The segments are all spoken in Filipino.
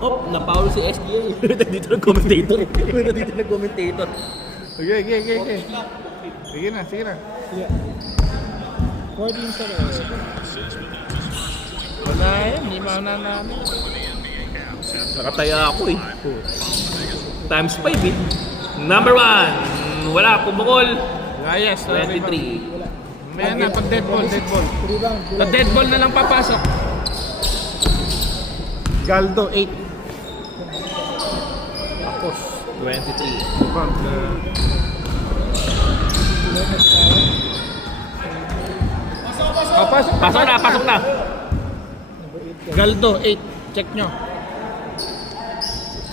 Oh, napaulo si SGA. Dito nag-commentator. Dito nag-commentator. Sige. Sige na. Yeah. 14 sa Wala yan, hindi mauna namin. Nakataya ako eh. Times 5 eh. Number 1. Wala, pumukol. Gayas, 23. Wala. May na, pag dead ball. Rebound. Pag dead ball na lang papasok. Galdo, 8. Tapos, 23. rebound. Pasok na. Galdo, 8. Check nyo.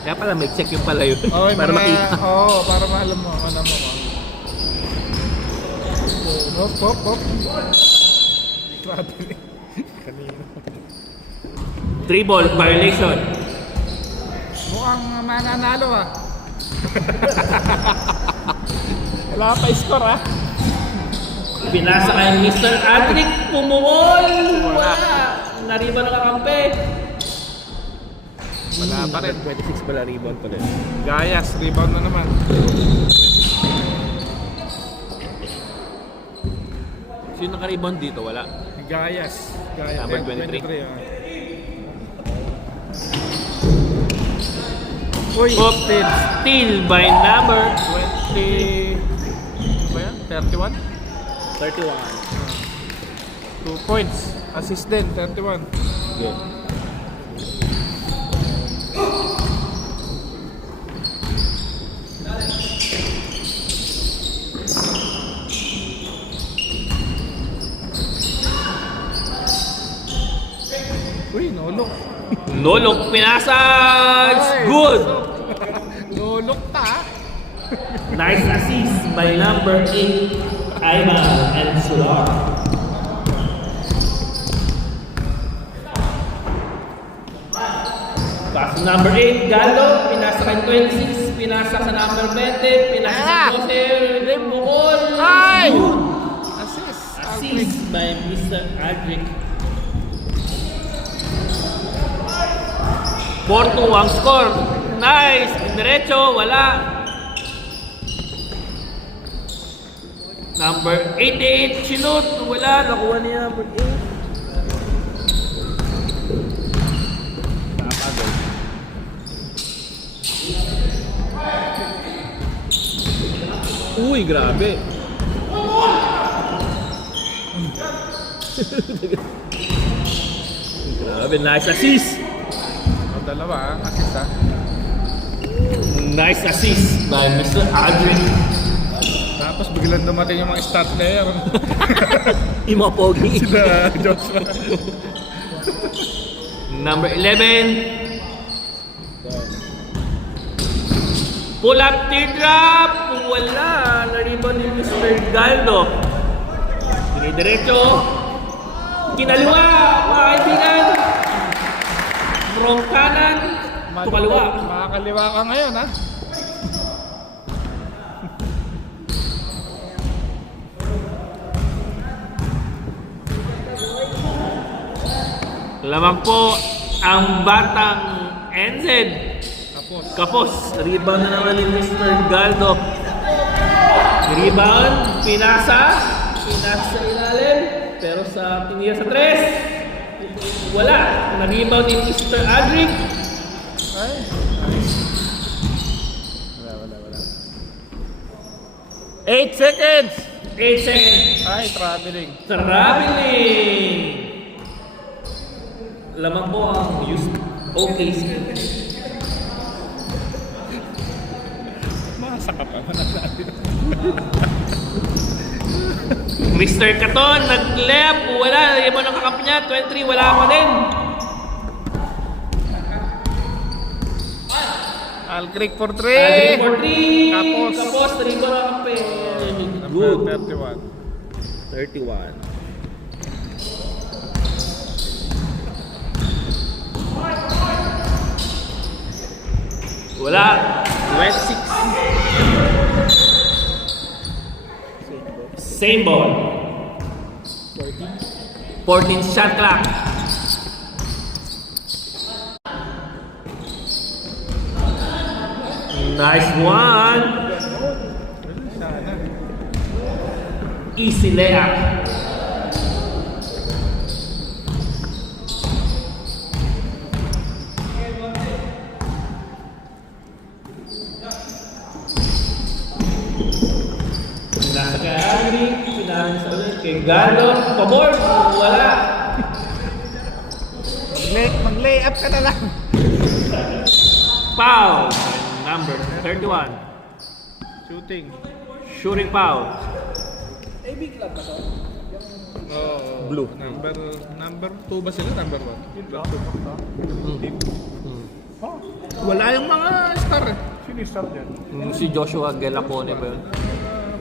Kaya pala may check yung pala yun. Okay, para makita. Oo, para maalam mo. Ano mo. Hop. Grabe. Kanina. 3 ball, violation. Mukhang mananalo ah. Wala pa score ah. Pinasa kay Mr. Adric, pumukol. Wala. Nariba na kakampi. Wala pa rin. 26 pala rebound pala. Gayas, rebound na naman. Sino naka-rebound dito? Wala. Gayas. Number 23. Uy, Oop, steal by number 20... Ba yan? 31? 31. 2 points. Assist din, 31. Good. Uy, nolok. Nolok, pinasa! It's good! Nolok ta. Nice assist by number 8, Ayman and Sular. Pass number 8, Galo, pinasa kay 26, pinasa sa number 20, pinasa sa Jose, Bukol. Ay! Good. Assist. Assist by Mr. Adric. 4-2 ang score. Nice! Diretso, wala. Number 88, sinut. Wala, nakuha niya number 8. Nakapagod. Uy, grabe. Grabe, nice assist. Dalawa assist ah. Nice assist by Mr. Adric. Tapos biglang dumating yung mga stat player. Yung mga pogi. Sila Joshua. Number 11. Pull up teardrop. Wala. Nariban ni Mr. Galdo. Dinidiretso. Kinaliwa. Mga kaibigan. From kanan. Tukaliwa. Makakaliwa ka ngayon ha. Lamang po ang batang NZ. Kapos. Rebound na naman ni Mr. Galdo. Rebound. Pinasa sa ilalim. Pero sa tinira sa 3. Wala. Na-rebound ni Mr. Adric. Ay. Wala. 8 seconds. 8 seconds. Ay, traveling. Traveling. Lamang po ang OKC. Masa ka pa. Mr. Katon, nag-left. Wala. Yung mga nakakamp niya. 23. Wala pa din. Al Creek for 3. Adric for 3. Kapos. Kapos. 3 ko na kampe. Good. Good. 31. 31. Wala. 26. Same ball. 14 shot clock. Nice one. Sana. Easy layup. Pinasa kay Agri, pinasa ulit kay Galo. Pabor, wala. Mag-lay up ka na lang. Foul. Number 31. Shooting. Shooting foul. Oh, Blue. Number 2 ba sila? Number 1? Wala yung mga star eh. Sino yung start yan? Si Joshua Gelacone ba yun?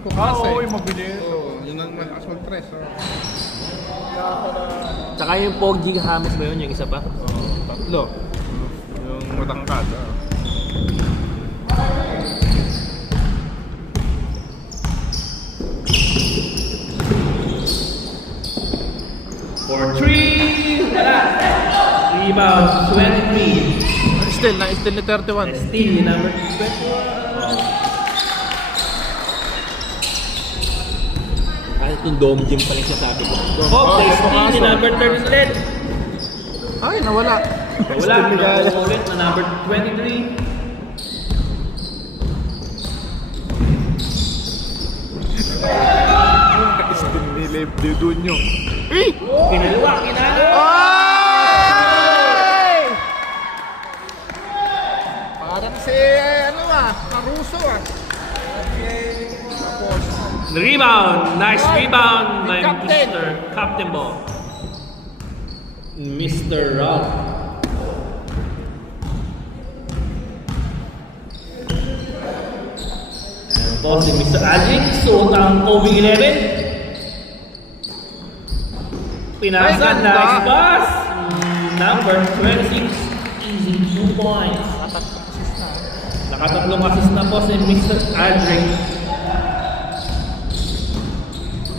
Oo, yung mabilis. Oo, yun ang malakas mag-press. Tsaka yung Poggi Hames ba yun? Yung isa pa? Tatlo. Yung matangkad. For 3. Wala. Rebound 23. Still ni 31. Steal ni number 21. Kahit yung dome gym pa rin siya sabi ko. Oh, there's steal ni number 30 ulit. Ay, nawala. Wala. Ulit na number 23. Still ni Lev Dudunyo. Eh! Kinalawa, kinalawa. Ay! Parang si, Caruso Rebound. Nice rebound by Captain. Mr. Captain Ball. Mr. Rob. Boss si Mr. Adric. Suot ang Kobe 11. Pinasa. Ay, ganda. Nice pass. Number 26. Easy 2 points. Nakatatlong assist na po si Mr. Adric.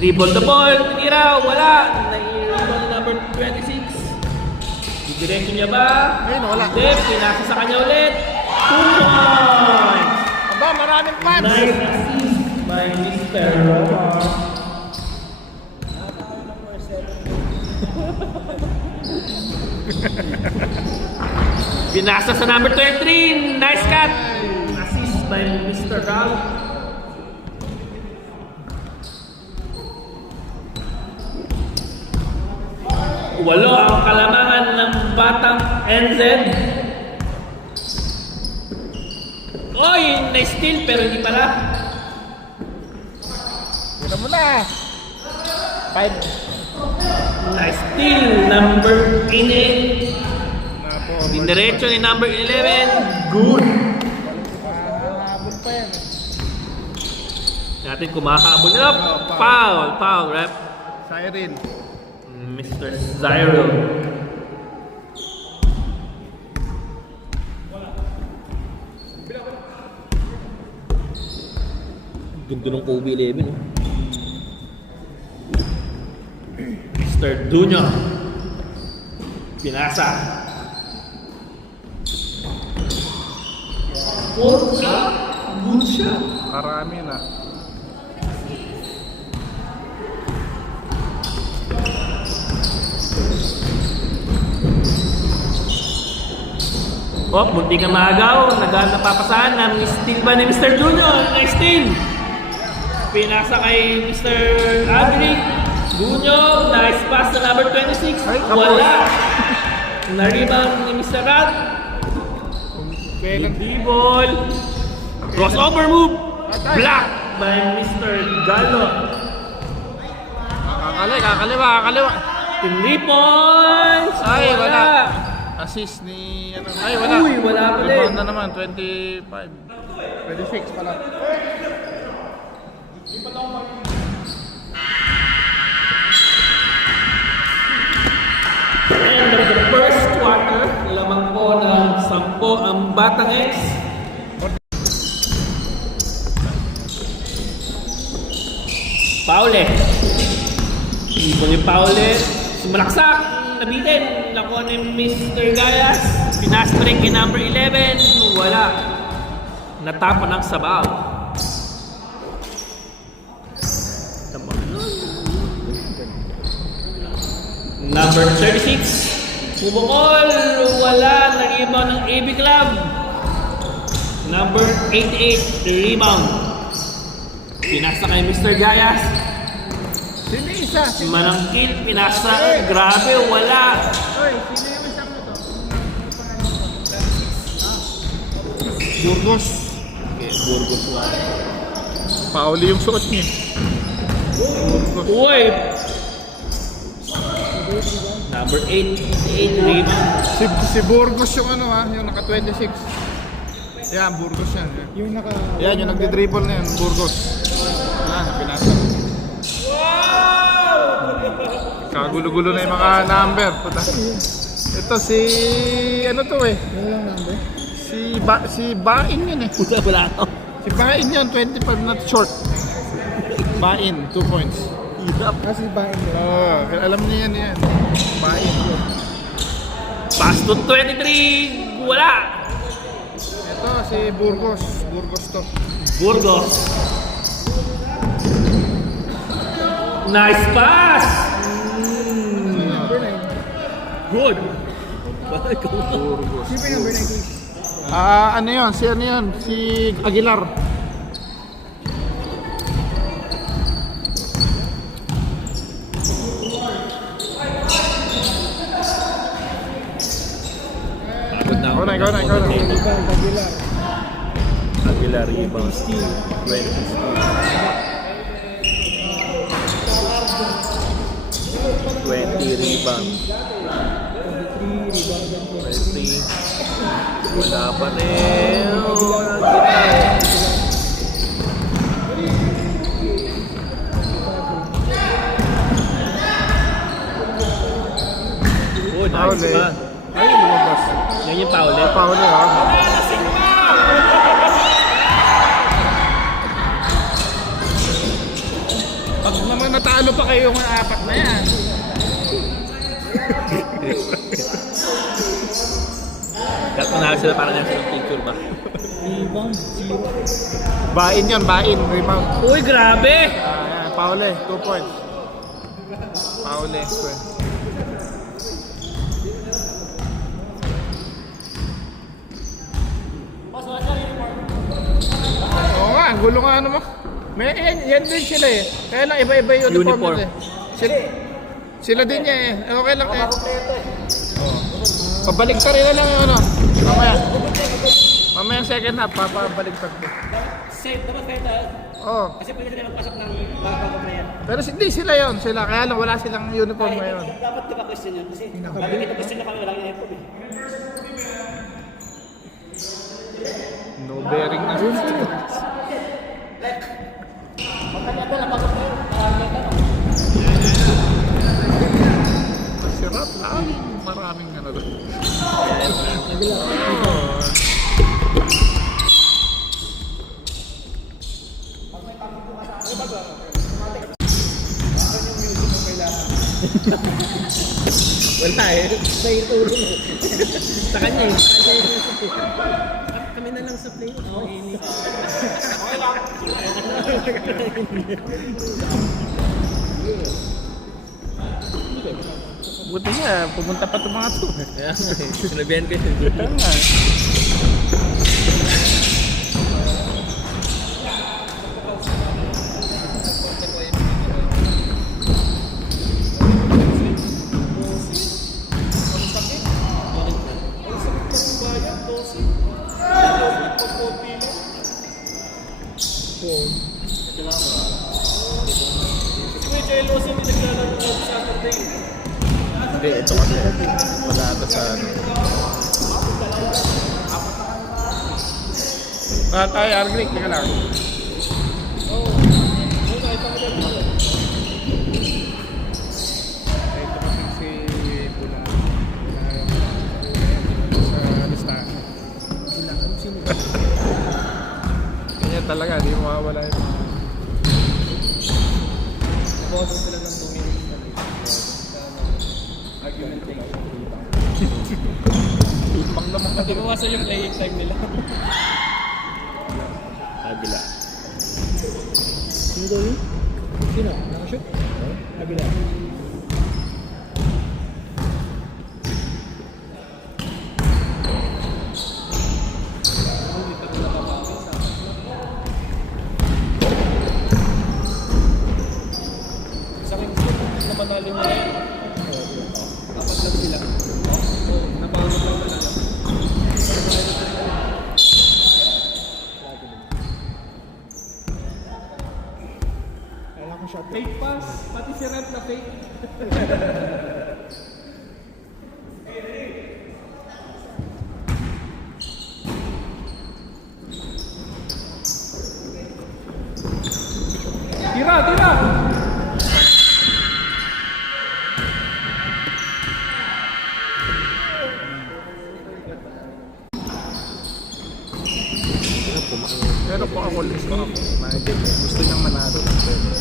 Dribble the ball, tinira, wala. Nai-rebound ni number 26. Didiretso niya ba? Ayun, wala. Hindi, pinasa sa kanya ulit. 2 points! Aba, maraming fans! Nice assist by Mr. Romar. Pinasa sa number 33. Nice cut. Assist by Mr. Ralph. Walo ang kalamangan ng batang NZ. Oy, na-steal pero hindi pala. Tira mo na! 5. Na-steal number 88. Diniretso ni number 11. Good. Habol pa yan. Natin kumahabol nila. Foul, foul, rep. Siren. Mr. Zyro. Ganda ng Kobe 11. Mr. Dunyo. Pinasa. Good shot. Karami na. Oh, munti ka maagaw. Napapasahan na steal ba ni Mr. Dunyo? Nice steal. Pinasa kay Mr. Adric. Dunyo. Nice pass na number 26. Ay, kapos. Wala. Na-rebound ni Mr. Rad. Kailan? D-ball. Crossover move. Block by Mr. Gallo. Kakaliwa. 3 points. Ay, wala. Assist ni, ay wala. Uy, wala pala eh. Rebound na naman, 25. 26 pala. End of the first quarter, lamang po ng 10 ang Batang X. Paule. Ibon ni Paule. Sumalaksak. Nabitin. Nakuha ni Mr. Gayas. Pinasa rin kay number 11. Wala. natapa ng sabaw. Number 36, pumukol, wala, nag-rebound ng AB Club. Number 88, rebound. Pinasa kay Mr. Jayas. Sino yung isa? Manangkil, pinasa, grabe, wala. Oy, sino yung isang mo to? Burgos. Okay, Burgos wala. Pauli yung suot niya. Burgos. Uy! Number 88, rebound. Si Burgos yung ano ha, yung naka 26. Yan, Burgos yan. Yung naka... Yan, yung nagdi-dribble na yan, Burgos. Yan, pinasa. Kagulo-gulo na yung mga number. Puta. Ito si... ano to eh? Yung lang number? Si Bain yun eh. Puta, wala to. Si Bain yun, 25 not short. Bain, 2 points. Kasi bahin mo. Oo, alam niyo yan. Bain. Pass to 23, wala. Ito si Burgos. Burgos to. Burgos. Nice pass! Number 9. Good. Burgos. Sino yung number 19? Ano yun? Si Aguilar. Ikaw na. Aguilar. Aguilar, rebound. 20 rebound. 20. Wala pa rin. Oh, nice Pauli. pa. Ay, lumabas. Yan yung Pauli. Pauli ha. Pag naman natalo pa kayo ng apat na yan. Dapat manalo sila para nasa ng picture ba? Rebound. 0. Bain yun, bain. Rebound. Uy, grabe! Ayan, Pauli, 2 points. Pauli, Oo nga, ang gulo nga ano mo. Yan din sila eh. Kaya lang iba-iba yung uniform Uniform. nila eh. Sila din niya eh. Okay lang eh. Pabalik pa rin na lang yung ano. Mamaya yung second half, papabalik pa rin. Safe naman kayo tayo. Oo. Kasi pwede sila magpasok ng bago player. Pero hindi sila yon, sila. Kaya lang wala silang uniform ngayon. Dapat di ba question yun? Kasi bago kita question na kami, walang uniform eh. No bearing na. Masirap lang. Maraming ano doon. Wala eh. Sa ituro mo. Sa kanya eh. Kami na lang sa play. Okay lang. Buti nga, pumunta pa itong mga to. Sinabihan ko yun. Kaya nga. Hindi, ito kasi wala ata sa ano. Tayo, Arglik, teka lang. Ito kasi si Bula. Sa listahan. Ganyan talaga, di mo mawawala yun. Boses sila ng 2 minutes na rin. Argumentation. Ibang naman. Ibawasan yung playing time nila. kabila. Sino daw yun? Sino? Nakashoot? Kabila. Sa akin gusto ko na panalo mo rin. Apat lang sila. Napangat lang talaga. Kailangan ko shot. Fake pass. Pati si Rep na fake. Tira! Tira! Pero po ako list ko ako. Gusto niyang manalo lang. Pero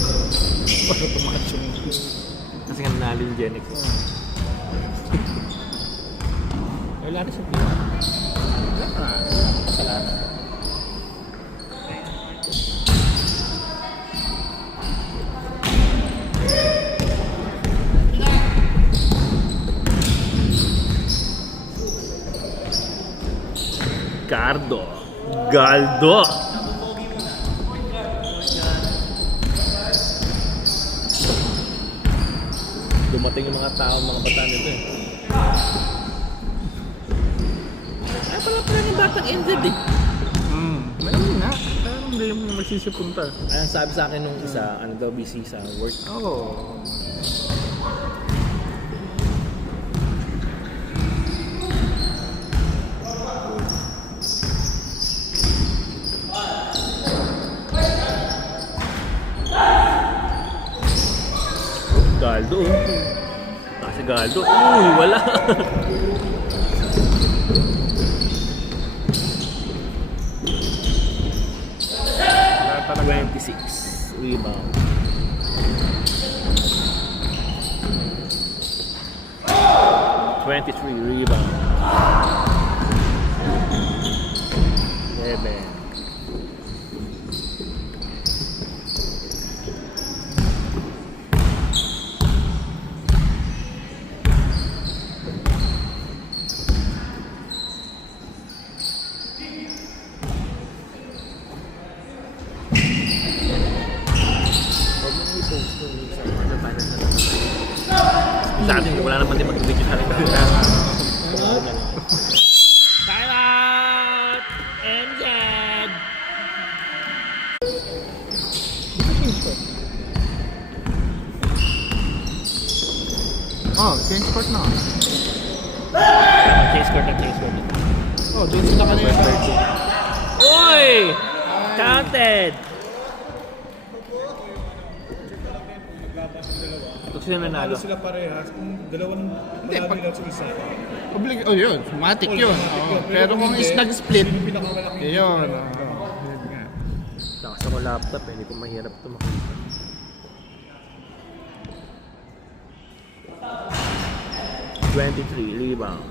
para tumakas yung Kasi nga nanalo yung Genix. Wala na sa pila. Galdo. Dumating yung mga tao, mga bata nito eh. Ay, pala ng batang ended eh. Mayroon nga. Pero hindi mo magsisipunta. Ay, ang sabi sa akin nung isa, ano daw busy sa work. Oo. Galdo. Kasi Galdo. Uy, wala. Wala talaga. 26 rebound. 23 rebound. 11. Sa atin, wala naman din mag-video sa akin. Time out! Ended! Oh, change court na. Change court na, change court na. Oh, change na kanina. Uy! Counted! Kung sino nanalo? Sila parehas. Kung dalawang manalo lang sa isa. Oh, yun. Matic yun. Oo. Pero kung is nag-split, Pinakamalaki. yun. Lakas ako laptop eh, hindi ko mahirap ito makita. $23 rebound.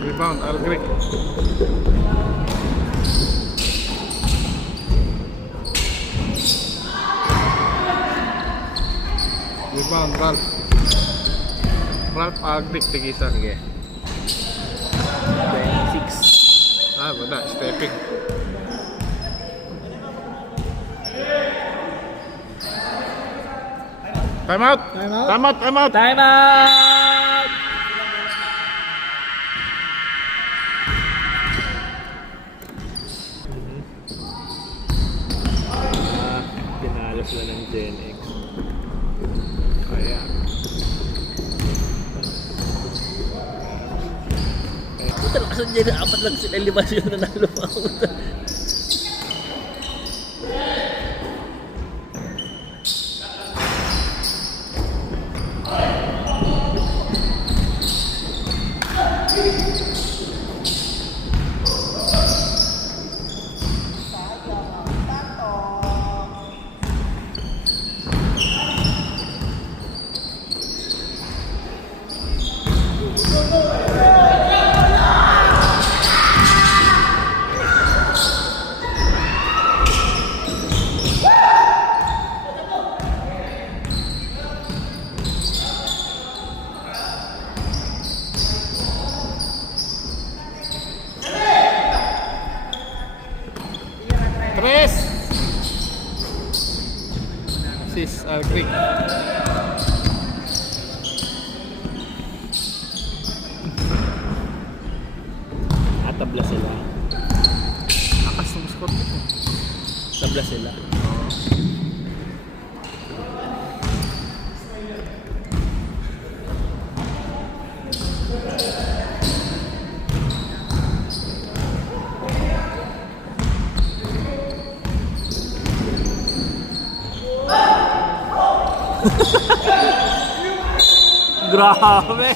Rebound, Algric. Rebound, Ralph. Ralph Algric, tigisa. Sige. 26. Ah, wala. Stepping. Time out! Time out? Time out! Time out! Time out! Pinalo sila ng Gen X. Ayan. Kaso dyan, 4 lang sila, 5 sila nanalo pa ako. Tres! Sis, Greek. Tabla sila. Akas ng score dito. Tabla sila. Grabe!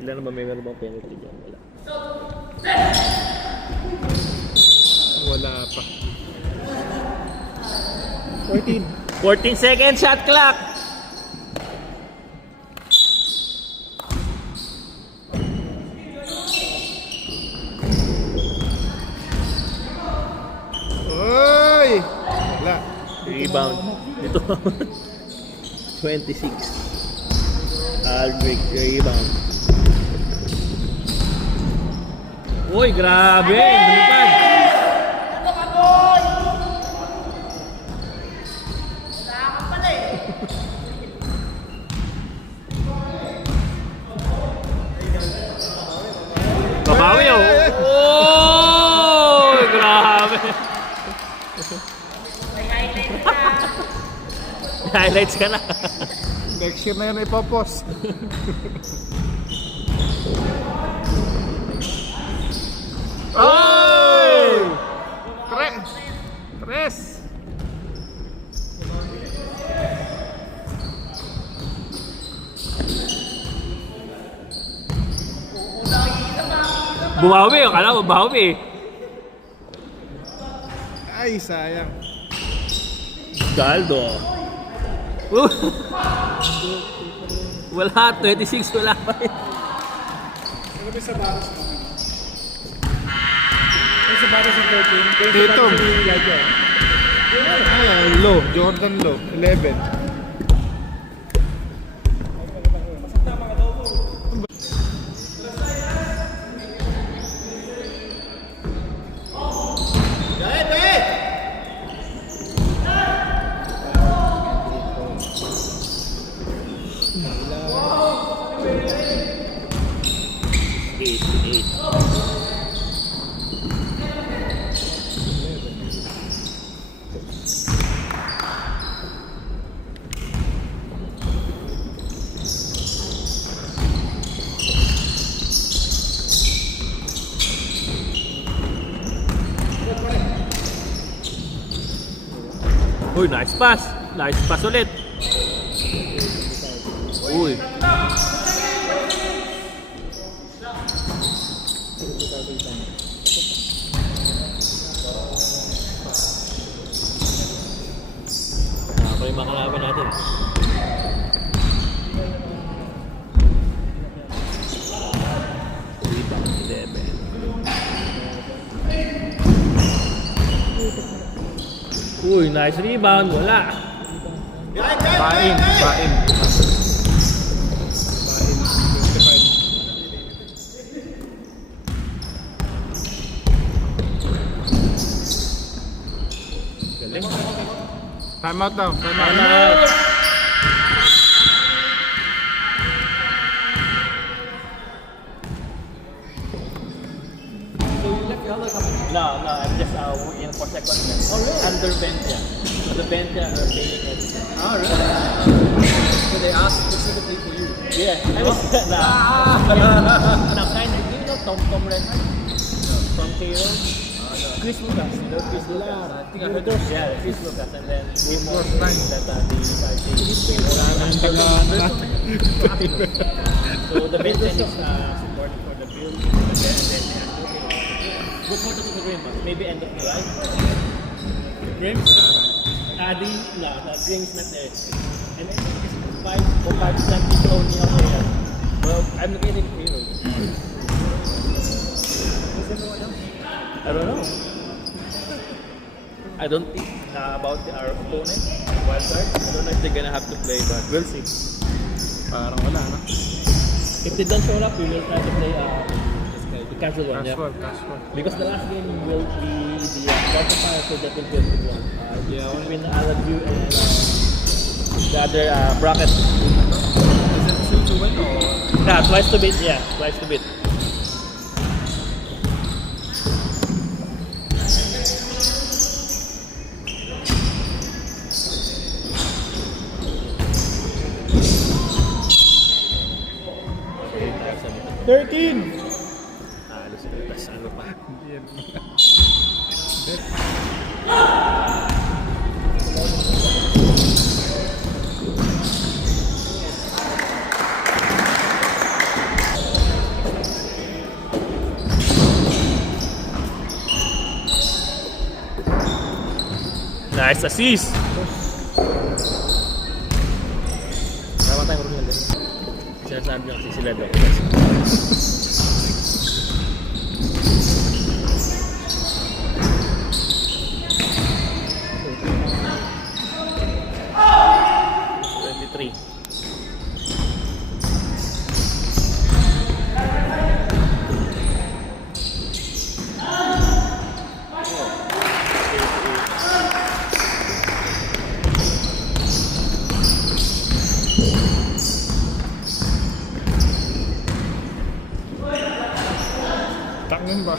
Ilan naman may meron bang penalty dyan? Wala. Wala pa. 14 seconds shot clock! Oy! Wala. Rebound. Ito 26. Aldrich rebound. Uy, grabe! Lumipad! Babawi oh! Oh! Grabe! Highlights ka na. Next year na yan ipopos. Oy! Tres! Bumawi, akala mo bawi. Ay, sayang. Galdo. Wala, 26 wala pa rin. Ano ba sa baros naman? Ay, sa batas ng 13. Dito. Ay, Low. Jordan Low. 11. Uy, nice pass. Nice pass ulit. Uy. Ako yung makalaban natin. Rebound, 11. Uy, nice rebound. Wala. Pain. Pain. Galing. Time out daw. Time out. Ano? they asked specifically for you. Yeah. I was now kind of, you know Tom Renner from KO? Chris Lucas, you know Chris Lucas? I think I heard that. Yeah, Chris Lucas, and then we was more nice. that the party. So the business is supporting for the build, and then they asked, okay, book more to the Grim, maybe end of July. Grims? The Grims not there. And then it's 5 or 5% people only out there. Well, I'm looking at Hero. I don't know. I don't think about our opponent, Wildcard. I don't know if they're gonna have to play, but we'll see. Parang wala, no? If they don't show up, we will try to play the casual one. Casual, Yeah. casual. Because the last game will be the quarterfinal, so that will be a good one. Between Aladview and the other bracket. Is it 2 to win or? Yeah, twice to beat. Yeah, twice to beat. Halos tas ano pa. Yan. Nice assist! Tama tayo Ronaldo. Sinasabi lang si sila doon. Tangin ba?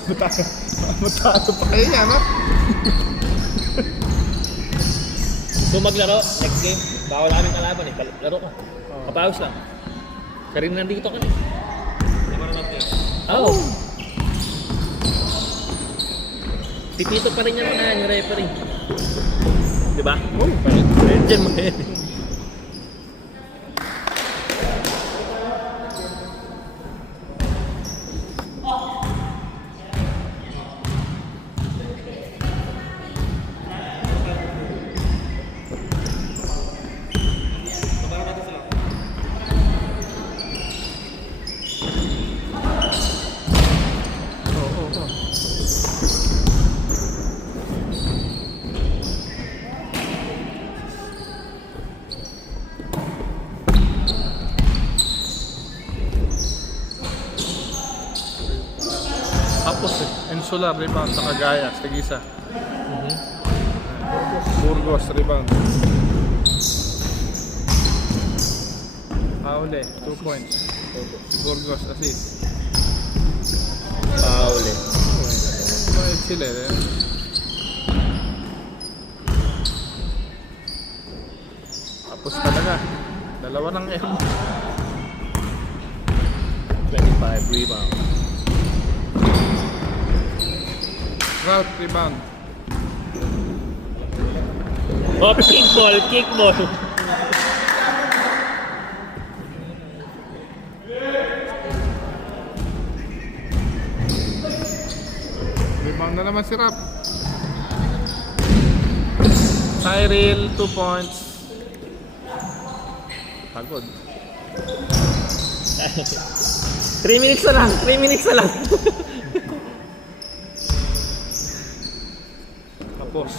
Matalo pa kayo yan, no? Kung maglaro, next game, bawal namin kalaban eh. Laro ka. Kapawis lang. Siya rin nandito ka eh. Oo. Oh. Si Tito pa rin yung unahan, yung referee. Di ba? Oh, Legend mo yan. Tapos Insular rebound sa Cagaya, sa Gisa. Burgos rebound. Paule, 2 points. Burgos assist. Paule. Bayad sila eh. Tapos talaga. Dalawa ng M. 25 rebound. Route rebound. Oh, kickball, kickball. Rebound na naman si Rap. Cyril, 2 points. Pagod. 3 minutes na lang, 3 minutes na lang. Tapos.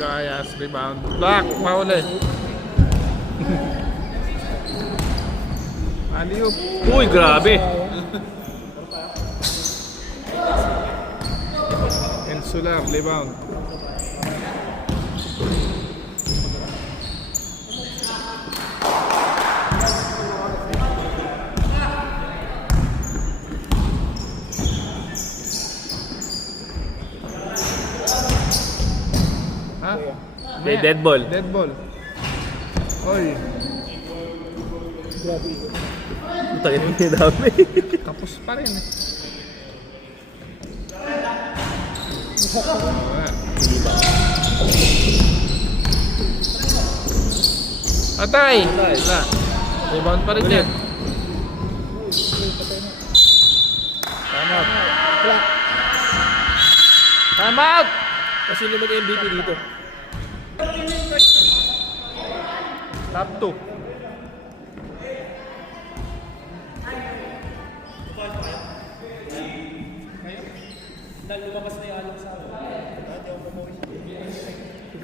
Gayas, rebound. Black, mahuli. Alley-oop. Uy, grabe. Insular, rebound. May dead ball. Dead ball. Oy, Takin mo yung dami. tapos pa rin eh. Hindi ba? Atay! Wala. Rebound pa rin yan. Time out. Time out! Kasi sino mag-MVP dito? Top 2.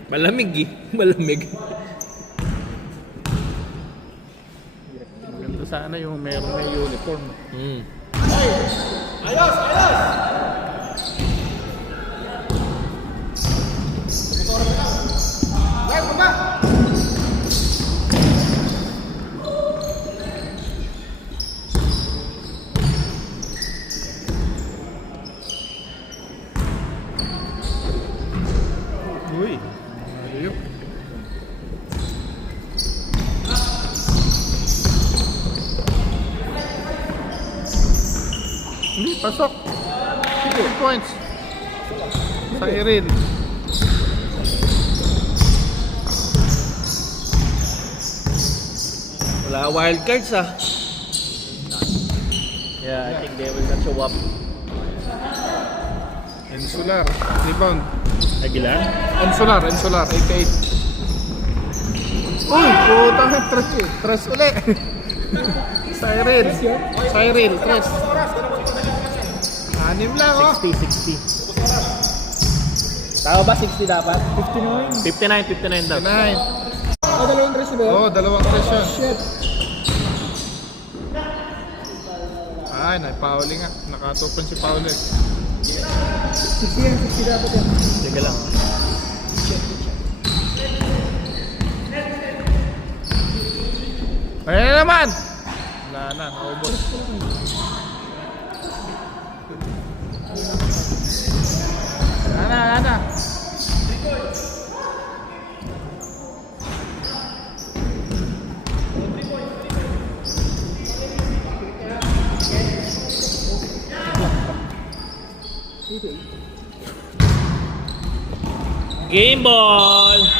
Malamig eh. Malamig. Maganda sana yung meron may uniform. Hmm. Uy. Ayun. Hindi, pasok. 2 points. Sa Iril. Wala wild cards ah. Yeah, I think they will not show up. Insular. Rebound. Aguilar? Insular, 88. Uy, putang tres eh. Tres uli. Cyril. Cyril, tres. Anim lang oh. 60. Tama ba 60 dapat? 59 daw. 9. Oh, dalawang dress ba? Oo, dalawang tres yun. Shit. Ay, naipauli nga. Nakatupan si Pauli. 60 yan, 60 dapat yan. Sige lang. Ayan na naman! Wala na, naubos. Wala na. Game ball!